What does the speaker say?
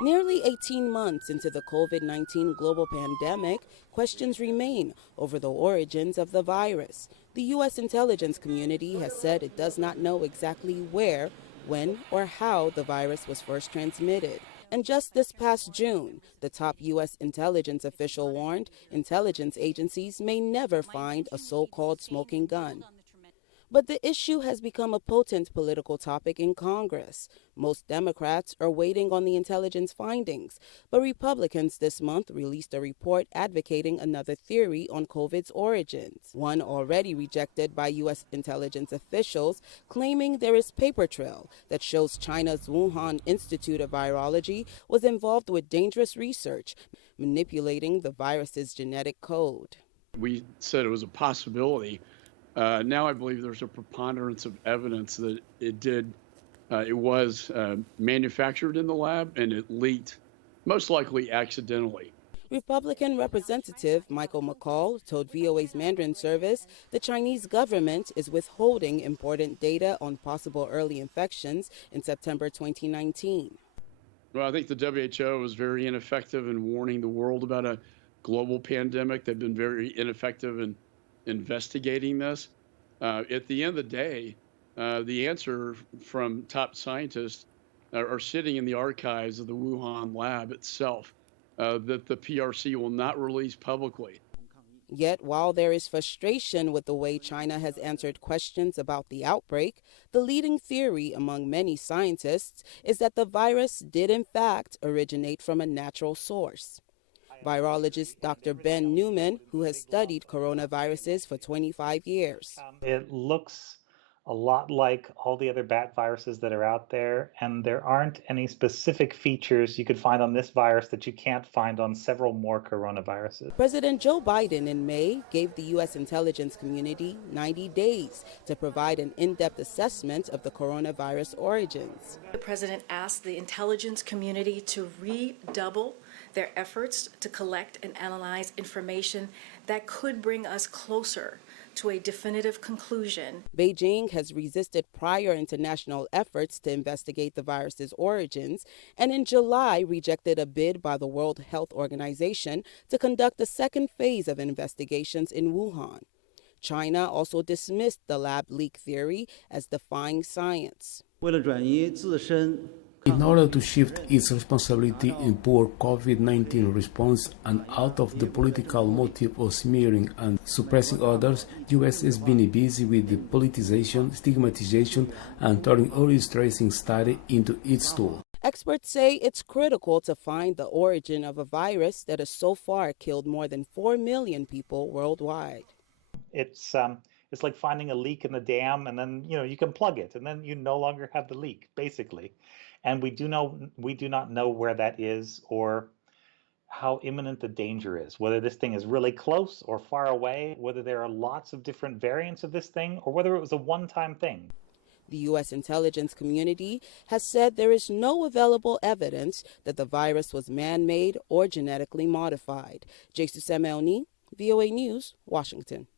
Nearly 18 months into the COVID-19 global pandemic, questions remain over the origins of the virus. The U.S. intelligence community has said it does not know exactly where, when, or how the virus was first transmitted. And just this past June, the top U.S. intelligence official warned intelligence agencies may never find a so-called smoking gun. But the issue has become a potent political topic in Congress. Most Democrats are waiting on the intelligence findings, but Republicans this month released a report advocating another theory on COVID's origins, one already rejected by U.S. intelligence officials, claiming there is paper trail that shows China's Wuhan Institute of Virology was involved with dangerous research, manipulating the virus's genetic code. We said it was a possibility. Now I believe there's a preponderance of evidence that it was manufactured in the lab and it leaked, most likely accidentally. Republican Representative Michael McCall told VOA's Mandarin service the Chinese government is withholding important data on possible early infections in September 2019. Well, I think the WHO was very ineffective in warning the world about a global pandemic. They've been very ineffective in investigating this. At the end of the day, the answer from top scientists are sitting in the archives of the Wuhan lab itself that the PRC will not release publicly. Yet, while there is frustration with the way China has answered questions about the outbreak, the leading theory among many scientists is that the virus did in fact originate from a natural source. Virologist Dr. Ben Newman, who has studied coronaviruses for 25 years. It looks a lot like all the other bat viruses that are out there, and there aren't any specific features you could find on this virus that you can't find on several more coronaviruses. President Joe Biden in May gave the U.S. intelligence community 90 days to provide an in-depth assessment of the coronavirus origins. The president asked the intelligence community to redouble their efforts to collect and analyze information that could bring us closer to a definitive conclusion. Beijing has resisted prior international efforts to investigate the virus's origins, and in July rejected a bid by the World Health Organization to conduct a second phase of investigations in Wuhan. China also dismissed the lab leak theory as defying science. In order to shift its responsibility in poor COVID-19 response and out of the political motive of smearing and suppressing others, U.S. has been busy with the politicization, stigmatization, and turning early tracing study into its tool. Experts say it's critical to find the origin of a virus that has so far killed more than 4 million people worldwide. It's like finding a leak in the dam, and then you can plug it, and then you no longer have the leak, basically. And we do not know where that is or how imminent the danger is, whether this thing is really close or far away, whether there are lots of different variants of this thing, or whether it was a one-time thing. The U.S. intelligence community has said there is no available evidence that the virus was man-made or genetically modified. Jesus Simeoni, VOA News, Washington.